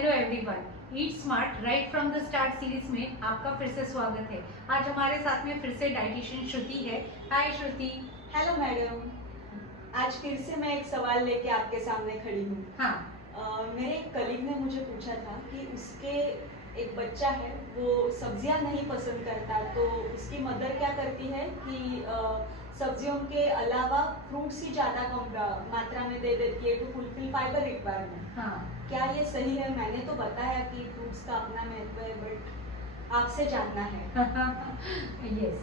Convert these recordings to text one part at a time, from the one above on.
Hello everyone, eat smart right from the start series में आपका फिर से स्वागत है। आज हमारे साथ में फिर से डाइटिशियन श्रुति है। हाय श्रुति। Hello madam. आज फिर से मैं एक सवाल लेके आपके सामने खड़ी हूँ। हाँ। मेरे एक कलीग ने मुझे पूछा था कि उसके एक बच्चा है, वो सब्जियां नहीं पसंद करता, तो उसकी मदर क्या करती है कि सब्जियों के अलावा फ्रूट्स ही ज़्यादा कम मात्रा में दे देती है टू फुलफिल फाइबर रिक्वायरमेंट। हाँ, क्या ये सही है? मैंने तो बताया कि फ्रूट्स का अपना महत्व है, बट आपसे जानना है। यस।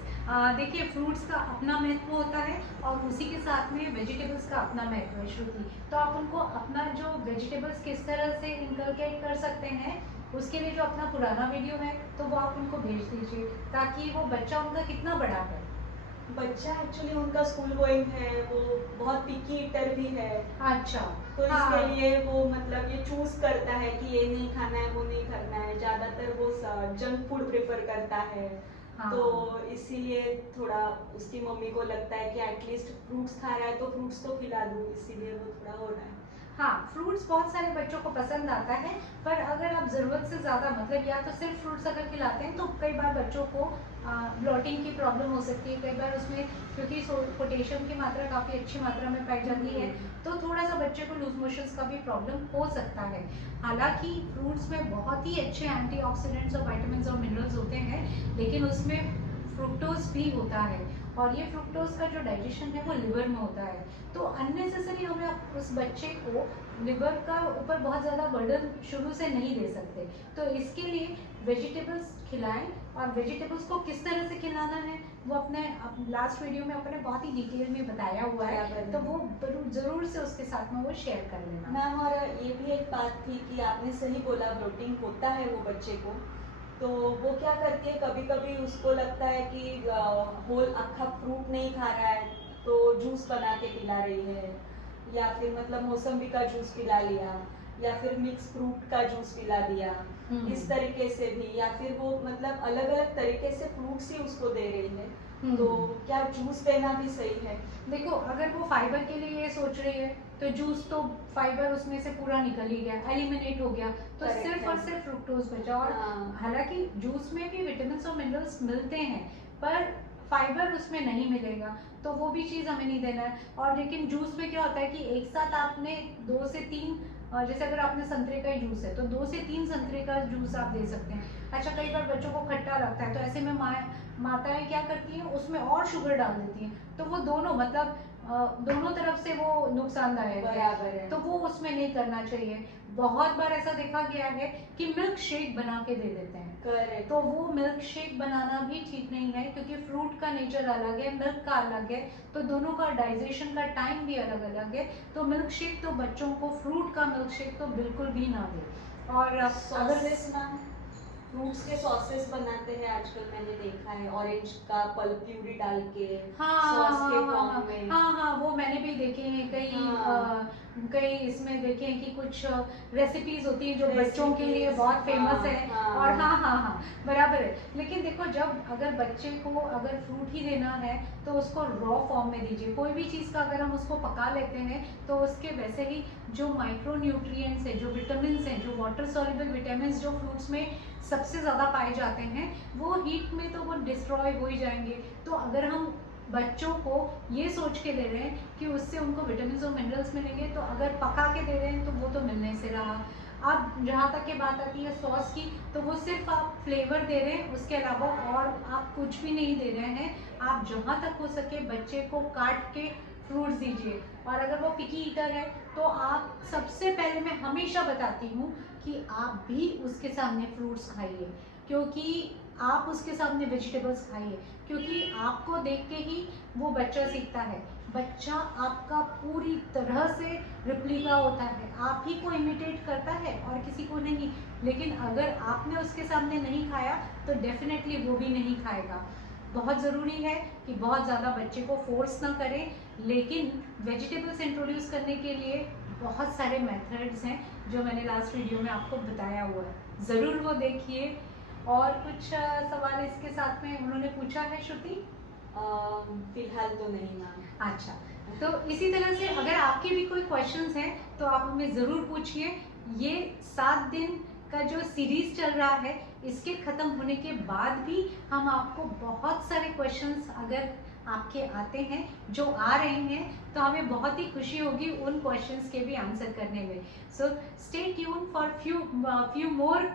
देखिए, फ्रूट्स का अपना महत्व होता है और उसी के साथ में वेजिटेबल्स का अपना महत्व है श्रुति। तो आप उनको अपना जो वेजिटेबल्स किस तरह से इनकलकेट कर सकते हैं, उसके लिए जो अपना पुराना वीडियो है तो वो आप उनको भेज दीजिए, ताकि वो बच्चा उनका कितना बड़ा है। बच्चा एक्चुअली उनका स्कूल गोइंग है, वो बहुत पिकी ईटर भी है। अच्छा। तो इसके हाँ, लिए वो मतलब ये चूज करता है कि ये नहीं खाना है, वो नहीं करना है। ज्यादातर वो जंक फूड प्रेफर करता है। हाँ, तो इसीलिए थोड़ा उसकी मम्मी को लगता है कि एटलीस्ट फ्रूट्स खा रहा है तो फ्रूट्स तो खिला दूं, इसीलिए वो थोड़ा हो रहा है। हाँ, फ्रूट्स बहुत सारे बच्चों को पसंद आता है, पर अगर आप ज़रूरत से ज़्यादा मतलब या तो सिर्फ फ्रूट्स अगर खिलाते हैं तो कई बार बच्चों को ब्लॉटिंग की प्रॉब्लम हो सकती है। कई बार उसमें क्योंकि पोटेशियम की मात्रा काफ़ी अच्छी मात्रा में पाई जाती है, तो थोड़ा सा बच्चे को लूज मोशंस का भी प्रॉब्लम हो सकता है। हालांकि फ्रूट्स में बहुत ही अच्छे एंटीऑक्सीडेंट्स और विटामिन्स और मिनरल्स होते हैं, लेकिन उसमें फ्रुक्टोज भी होता है और ये फ्रुक्टोज का जो डाइजेशन है वो लिवर में होता है। तो अननेसेसरी हमें उस बच्चे को लिवर का ऊपर बहुत ज़्यादा बर्डन शुरू से नहीं दे सकते। तो इसके लिए वेजिटेबल्स खिलाएं, और वेजिटेबल्स को किस तरह से खिलाना है वो अपने लास्ट वीडियो में अपने बहुत ही डिटेल में बताया हुआ है, तो वो ज़रूर से उसके साथ में वो शेयर कर लेना। मैम, और ये भी एक बात थी कि आपने सही बोला, ब्लोटिंग होता है वो बच्चे को। तो वो क्या करती है, कभी कभी उसको लगता है कि होल अक्खा फ्रूट नहीं खा रहा है, तो जूस बना के पिला रही है, या फिर मतलब मौसम्बी का जूस पिला लिया, या फिर मिक्स फ्रूट का जूस पिला दिया, इस तरीके से भी। या फिर वो मतलब अलग अलग तरीके से फ्रूट्स ही उसको दे रही है। तो क्या जूस देना भी सही है? देखो, अगर वो फाइबर के लिए ये सोच रही है तो जूस तो फाइबर उसमें से पूरा निकल ही गया, एलिमिनेट हो गया, तो सिर्फ और सिर्फ फ्रुक्टोज बचा। और हालांकि जूस में भी विटामिन और मिनरल्स मिलते हैं, पर फाइबर उसमें नहीं मिलेगा, तो वो भी चीज़ हमें नहीं देना है। और लेकिन जूस में क्या होता है कि एक साथ आपने 2 से 3, जैसे अगर आपने संतरे का ही जूस है तो 2 से 3 संतरे का जूस आप दे सकते हैं। अच्छा, कई बार बच्चों को खट्टा लगता है, तो ऐसे में माताएं क्या करती हैं, उसमें और शुगर डाल देती हैं, तो वो दोनों मतलब दोनों तरफ से वो नुकसानदायक है, तो वो उसमें नहीं करना चाहिए। बहुत बार ऐसा देखा गया है कि मिल्क शेक बना के दे देते हैं। करेक्ट। तो वो मिल्क शेक बनाना भी ठीक नहीं है, क्योंकि फ्रूट का नेचर अलग है, मिल्क का अलग है, तो दोनों का डाइजेशन का टाइम भी अलग अलग है। तो मिल्क शेक तो बच्चों को, फ्रूट का मिल्क शेक तो बिल्कुल भी ना दे। और अगर फ्रूट्स के सॉसेस बनाते हैं आजकल, मैंने देखा है, ऑरेंज का पल्प प्यूरी डाल के हाँ सॉस के हाँ फॉर्म में। हाँ, वो मैंने भी देखे हैं कई कई इसमें देखे हैं कि कुछ रेसिपीज होती है जो बच्चों के लिए बहुत फेमस है। और हाँ, बराबर है। लेकिन देखो, जब अगर बच्चे को अगर फ्रूट ही देना है तो उसको रॉ फॉर्म में दीजिए। कोई भी चीज़ का अगर हम उसको पका लेते हैं तो उसके वैसे ही जो माइक्रो न्यूट्रिएंट्स हैं, जो विटामिन हैं, जो वाटर सॉल्युबल विटामिन जो फ्रूट्स में सबसे ज़्यादा पाए जाते हैं, वो हीट में तो वो डिस्ट्रॉय हो ही जाएंगे। तो अगर हम बच्चों को ये सोच के दे रहे हैं कि उससे उनको विटामिन और मिनरल्स मिलेंगे, तो अगर पका के दे रहे हैं तो वो तो मिलने से रहा। अब जहाँ तक की बात आती है सॉस की, तो वो सिर्फ आप फ्लेवर दे रहे हैं, उसके अलावा और आप कुछ भी नहीं दे रहे हैं। आप जहाँ तक हो सके बच्चे को काट के फ्रूट्स दीजिए। और अगर वो पिकी ईटर है तो आप सबसे पहले, मैं हमेशा बताती हूँ कि आप भी उसके सामने फ्रूट्स खाइए, क्योंकि आप उसके सामने वेजिटेबल्स खाइए, क्योंकि आपको देख के ही वो बच्चा सीखता है। बच्चा आपका पूरी तरह से रिप्लिका होता है, आप ही को इमिटेट करता है और किसी को नहीं। लेकिन अगर आपने उसके सामने नहीं खाया तो डेफिनेटली वो भी नहीं खाएगा। बहुत ज़रूरी है कि बहुत ज़्यादा बच्चे को फोर्स ना करें, लेकिन वेजिटेबल्स इंट्रोड्यूस करने के लिए बहुत सारे मेथड्स हैं जो मैंने लास्ट वीडियो में आपको बताया हुआ है, ज़रूर वो देखिए। और कुछ सवाल इसके साथ में उन्होंने पूछा है श्रुति? फिलहाल तो नहीं मैम। अच्छा, तो इसी तरह से अगर आपके भी कोई क्वेश्चंस हैं तो आप हमें ज़रूर पूछिए। ये 7 दिन का जो सीरीज चल रहा है, इसके खत्म होने के बाद भी हम आपको बहुत सारे क्वेश्चंस अगर आपके आते हैं, जो आ रहे हैं, तो हमें बहुत ही खुशी होगी उन क्वेश्चंस के भी आंसर करने में। So stay tune for few more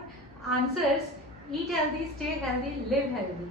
answers. Eat healthy, stay healthy, live healthy.